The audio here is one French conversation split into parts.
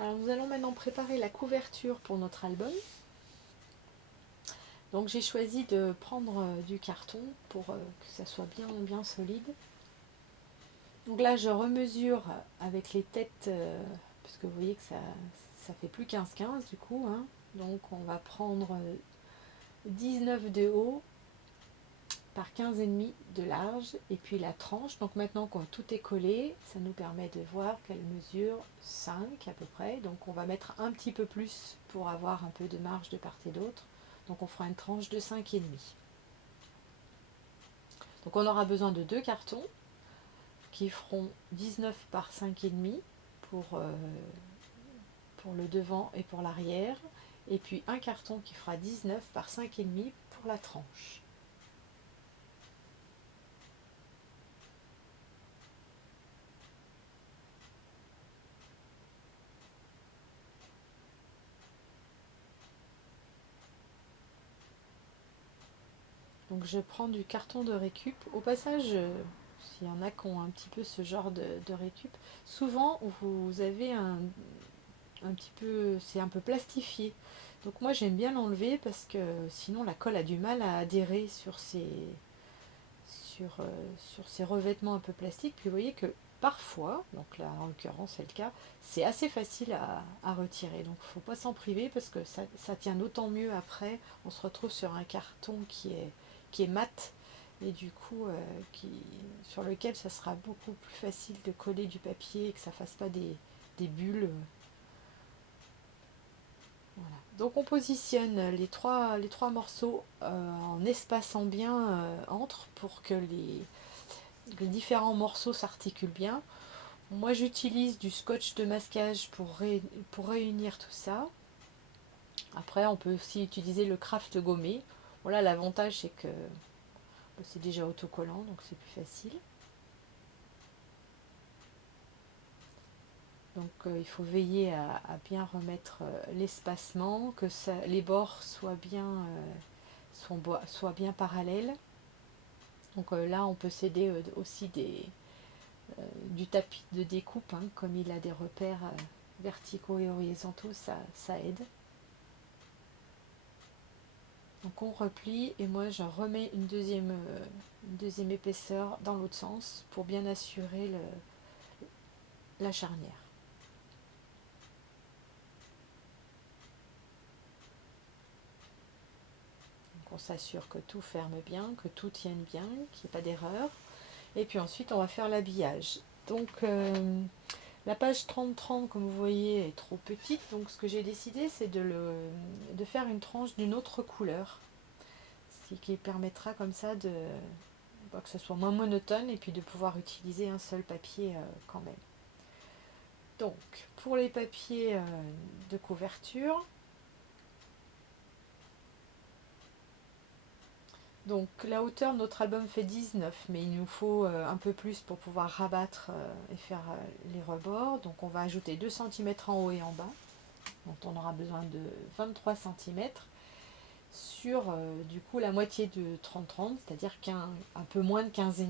Alors nous allons maintenant préparer la couverture pour notre album. Donc j'ai choisi de prendre du carton pour que ça soit bien solide. Donc là je remesure avec les têtes, parce que vous voyez que ça fait plus 15-15 du coup. Hein. Donc on va prendre 19 de haut par 15,5 de large et puis la tranche. Donc maintenant quand tout est collé, ça nous permet de voir qu'elle mesure 5 à peu près. Donc on va mettre un petit peu plus pour avoir un peu de marge de part et d'autre. Donc on fera une tranche de 5,5. Donc on aura besoin de deux cartons qui feront 19 par 5,5 pour le devant et pour l'arrière. Et puis un carton qui fera 19 par 5,5 pour la tranche. Donc je prends du carton de récup. Au passage, s'il y en a qui ont un petit peu ce genre de récup, souvent vous avez un petit peu, c'est un peu plastifié. Donc moi j'aime bien l'enlever parce que sinon la colle a du mal à adhérer sur ces revêtements un peu plastiques. Puis vous voyez que parfois, donc là en l'occurrence c'est le cas, c'est assez facile à retirer. Donc il ne faut pas s'en priver parce que ça tient d'autant mieux après. On se retrouve sur un carton qui est mat et du coup sur lequel ça sera beaucoup plus facile de coller du papier et que ça ne fasse pas des bulles. Voilà. Donc on positionne les trois morceaux en espaçant bien entre pour que les différents morceaux s'articulent bien. Moi j'utilise du scotch de masquage pour réunir tout ça. Après on peut aussi utiliser le craft gommé. Voilà, l'avantage c'est que c'est déjà autocollant donc c'est plus facile. Donc il faut veiller à bien remettre l'espacement, que les bords soient bien parallèles. Donc là on peut s'aider aussi du tapis de découpe, hein, comme il a des repères verticaux et horizontaux, ça aide. Donc on replie et moi je remets une deuxième épaisseur dans l'autre sens pour bien assurer la charnière. Donc on s'assure que tout ferme bien, que tout tienne bien, qu'il n'y ait pas d'erreur. Et puis ensuite on va faire l'habillage. Donc la page 30-30 comme vous voyez est trop petite, donc ce que j'ai décidé c'est de faire une tranche d'une autre couleur. Ce qui permettra comme ça que ce soit moins monotone et puis de pouvoir utiliser un seul papier quand même. Donc, pour les papiers de couverture, donc la hauteur de notre album fait 19, mais il nous faut un peu plus pour pouvoir rabattre et faire les rebords. Donc on va ajouter 2 cm en haut et en bas. Donc on aura besoin de 23 cm sur du coup la moitié de 30-30, c'est-à-dire un peu moins de 15,5.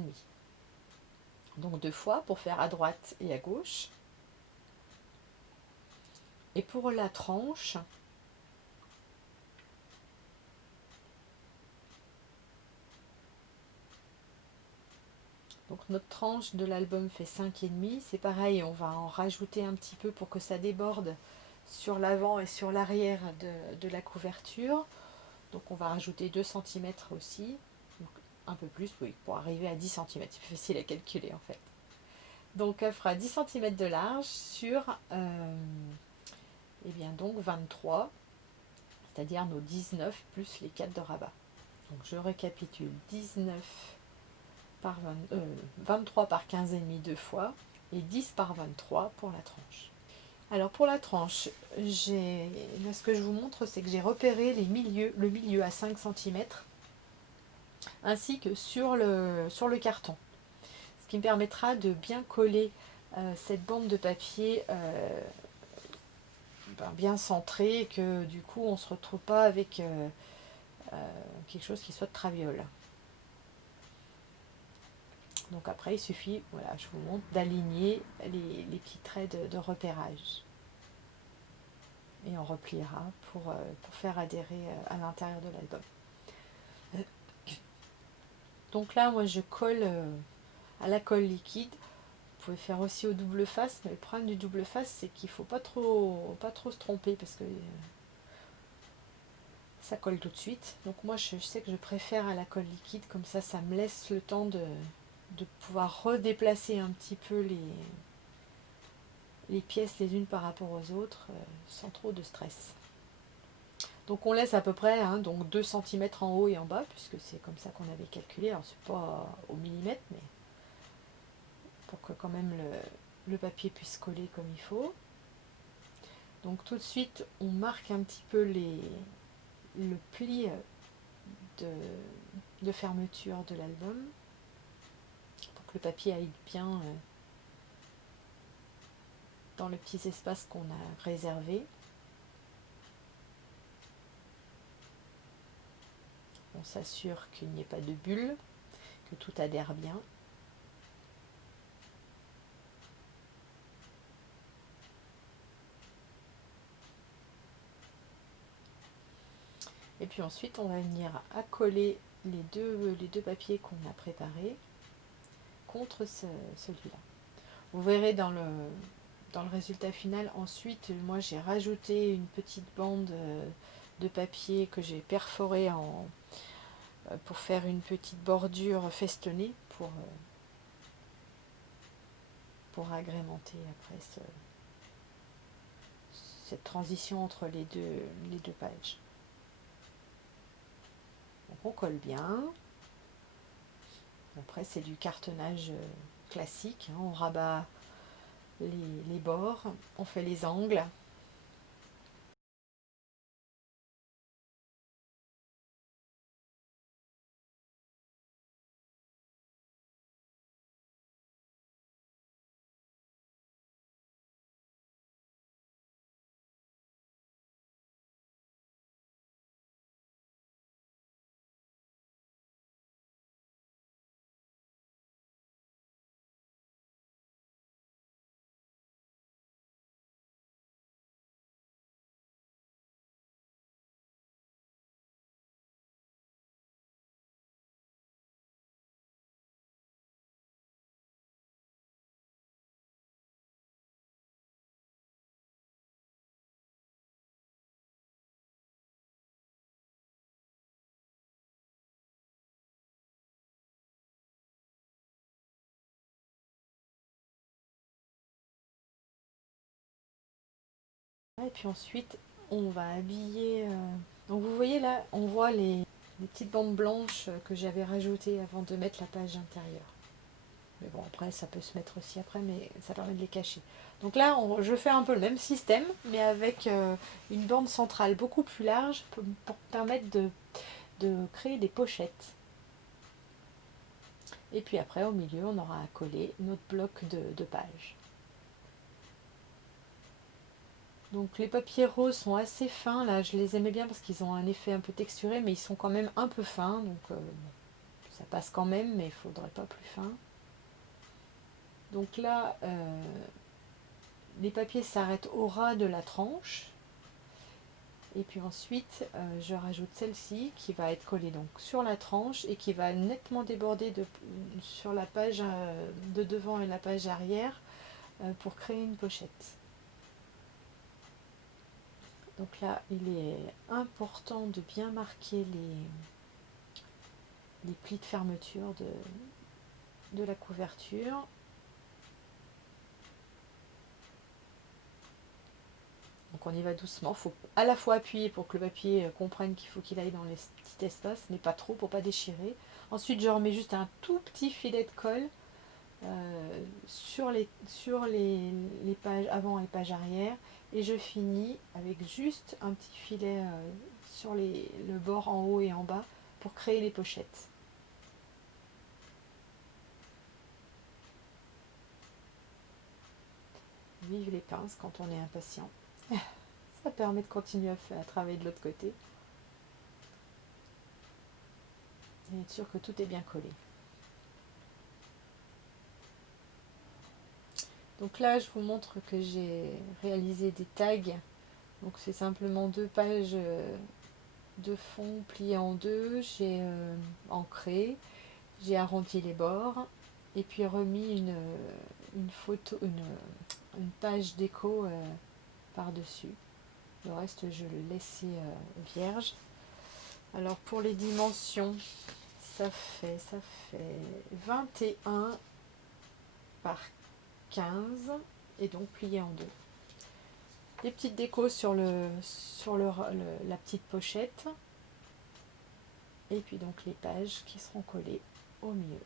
Donc deux fois pour faire à droite et à gauche. Et pour la tranche, donc notre tranche de l'album fait 5,5. C'est pareil, on va en rajouter un petit peu pour que ça déborde sur l'avant et sur l'arrière de la couverture. Donc on va rajouter 2 cm aussi. Donc un peu plus, oui, pour arriver à 10 cm. C'est plus facile à calculer en fait. Donc elle fera 10 cm de large sur et bien donc 23, c'est-à-dire nos 19 plus les 4 de rabat. Donc je récapitule 23 par 15,5 deux fois et 10 par 23 pour la tranche. Alors pour la tranche, là, ce que je vous montre, c'est que j'ai repéré le milieu à 5 cm ainsi que sur le carton. Ce qui me permettra de bien coller cette bande de papier bien centrée et que du coup on ne se retrouve pas avec quelque chose qui soit de traviole. Donc après, il suffit, voilà, je vous montre, d'aligner les petits traits de repérage. et on repliera pour faire adhérer à l'intérieur de l'album. Donc là, moi, je colle à la colle liquide. Vous pouvez faire aussi au double face, mais le problème du double face, c'est qu'il ne faut pas trop se tromper parce que ça colle tout de suite. Donc moi, je sais que je préfère à la colle liquide, comme ça me laisse le temps de pouvoir redéplacer un petit peu les pièces les unes par rapport aux autres sans trop de stress. Donc on laisse à peu près donc 2 cm en haut et en bas, puisque c'est comme ça qu'on avait calculé. Alors c'est pas au millimètre, mais pour que quand même le papier puisse coller comme il faut. Donc tout de suite, on marque un petit peu le pli de fermeture de l'album, pour que le papier aille bien dans les petits espaces qu'on a réservés. On s'assure qu'il n'y ait pas de bulles, que tout adhère bien. Et puis ensuite, on va venir accoler les deux papiers qu'on a préparés contre celui-là. Vous verrez dans le résultat final, ensuite, moi j'ai rajouté une petite bande de papier que j'ai perforé pour faire une petite bordure festonnée pour agrémenter après cette transition entre les deux pages. Donc on colle bien. Après c'est du cartonnage classique, on rabat les bords, on fait les angles. Et puis ensuite, on va habiller. Donc vous voyez là, on voit les petites bandes blanches que j'avais rajoutées avant de mettre la page intérieure. Mais bon, après, ça peut se mettre aussi après, mais ça permet de les cacher. Donc là, je fais un peu le même système, mais avec une bande centrale beaucoup plus large pour permettre de créer des pochettes. Et puis après, au milieu, on aura à coller notre bloc de pages. Donc les papiers roses sont assez fins, là je les aimais bien parce qu'ils ont un effet un peu texturé, mais ils sont quand même un peu fins, donc ça passe quand même, mais il ne faudrait pas plus fin. Donc là, les papiers s'arrêtent au ras de la tranche, et puis ensuite je rajoute celle-ci qui va être collée donc sur la tranche et qui va nettement déborder sur la page de devant et la page arrière pour créer une pochette. Donc là, il est important de bien marquer les plis de fermeture de la couverture. Donc on y va doucement, il faut à la fois appuyer pour que le papier comprenne qu'il faut qu'il aille dans les petits espaces, mais pas trop pour pas déchirer. Ensuite je remets juste un tout petit filet de colle sur les pages avant et pages arrière, et je finis avec juste un petit filet sur le bord en haut et en bas pour créer les pochettes. Vive les pinces quand on est impatient. Ça permet de continuer à travailler de l'autre côté et être sûr que tout est bien collé. Donc là, je vous montre que j'ai réalisé des tags Donc c'est simplement deux pages de fond pliées en deux. J'ai ancré, j'ai arrondi les bords et puis remis une photo, une page déco par-dessus. Le reste, je le laissais vierge. Alors pour les dimensions, ça fait 21 par 15 et donc plié en deux. Des petites décos sur la petite pochette et puis donc les pages qui seront collées au milieu.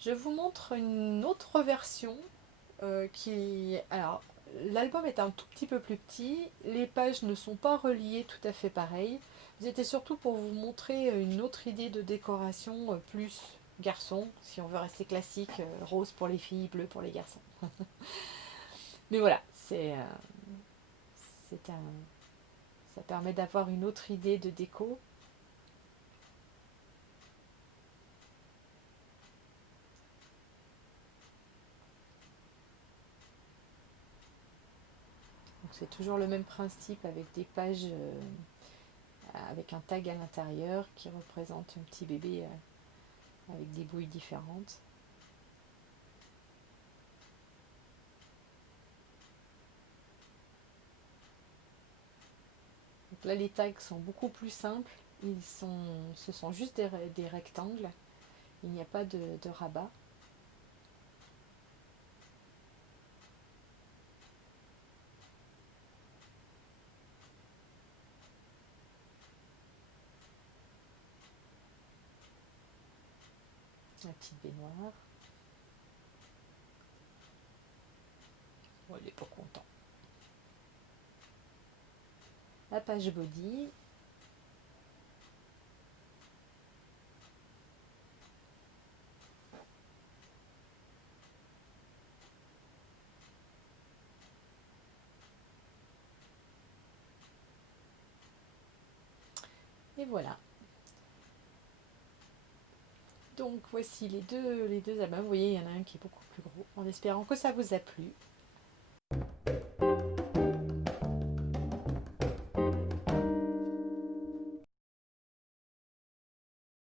Je vous montre une autre version alors, l'album est un tout petit peu plus petit, les pages ne sont pas reliées tout à fait pareilles. C'était surtout pour vous montrer une autre idée de décoration plus garçon, si on veut rester classique, rose pour les filles, bleu pour les garçons. Mais voilà, c'est un, ça permet d'avoir une autre idée de déco. Donc c'est toujours le même principe avec des pages avec un tag à l'intérieur qui représente un petit bébé avec des bouilles différentes. Donc là, les tags sont beaucoup plus simples. Ce sont juste des rectangles. Il n'y a pas de rabat. La petite baignoire. Oh, il est pas content. La page body. Et voilà. Donc voici les deux albums. Vous voyez, il y en a un qui est beaucoup plus gros. En espérant que ça vous a plu.